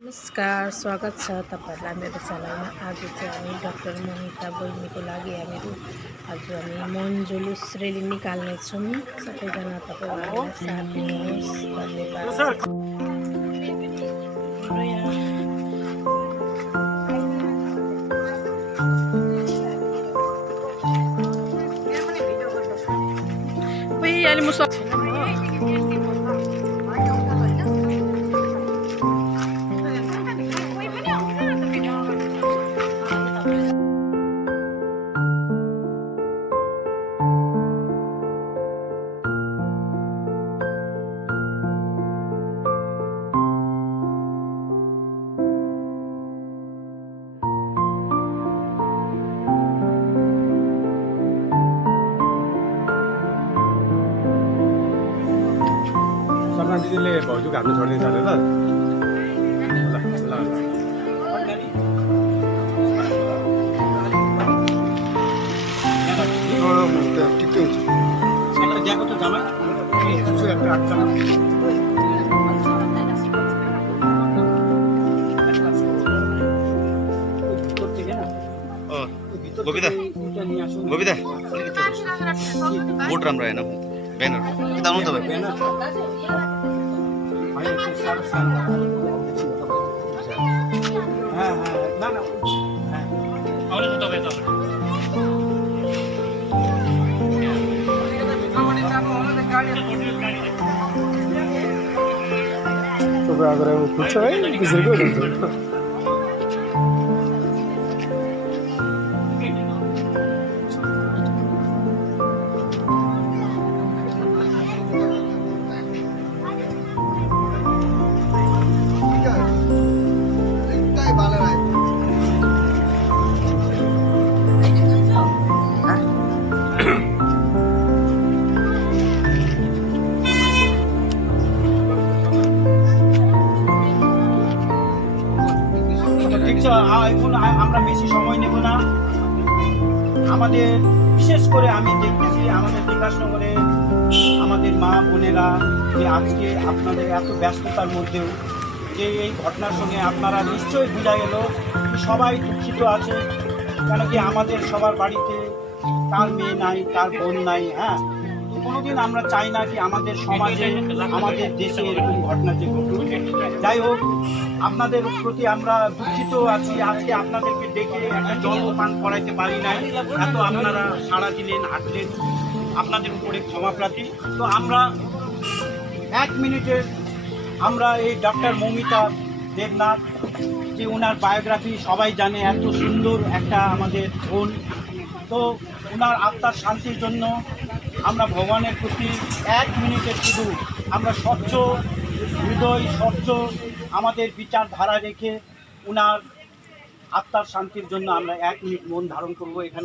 नमस्कार, स्वागत छ तपाईहरुलाई मेरो च्यानलमा। आज चाहिँ हामी डाक्टर मोनिका बहिनीको लागि हामीहरू आज हामी मौन जुलुस रेली निकाल्ने छौँ। सबैजना तपाईहरुलाई साथ दिनुहोस्। धन्यवाद। अहिले म सपना दिदीले भाउजू घाम्नु छोड्दै छ अरे ल ल ठिकै हुन्छ दिएको त जम्मै गोविदा गोविदा बोट राम्रो आएन ब्यानर यता आउनु तपाईँ तपाईँ अगर खुल्छ है बिजुलीको हुन्छ ঠিক আছে এখন আমরা বেশি সময় নেব না আমাদের বিশেষ করে আমি দেখতেছি আমাদের বিকাশনগরে আমাদের মা বোনেরা যে আজকে আপনাদের এত ব্যস্ততার মধ্যেও যে এই ঘটনার সঙ্গে আপনারা নিশ্চয়ই বোঝা গেল সবাই দুঃখিত আছে কেন কি আমাদের সবার বাড়িতে কার মেয়ে নাই কার বোন নাই হ্যাঁ কোনোদিন আমরা চাই না কি আমাদের সমাজে আমাদের দেশে এরকম ঘটনা যে ঘটুক যাই হোক আপনাদের প্রতি আমরা দুঃখিত আছি আজকে আপনাদেরকে ডেকে একটা জলপান করাইতে পারি নাই এত আপনারা সাড়া দিলেন হাঁটলেন আপনাদের উপরে ক্ষমা প্রার্থী তো আমরা 1 মিনিটের আমরা এই ডক্টর মৌমিতা দেবনাথ যে ওনার বায়োগ্রাফি সবাই জানে এত সুন্দর একটা আমাদের বোন তো ওনার আত্মার শান্তির জন্য আমরা ভগবানের প্রতি 1 মিনিটের শুধু আমরা স্বচ্ছ হৃদয় স্বচ্ছ আমাদের বিচারধারা রেখে ওনার আত্মার শান্তির জন্য আমরা 1 মিনিট মন ধারণ করব এখানে।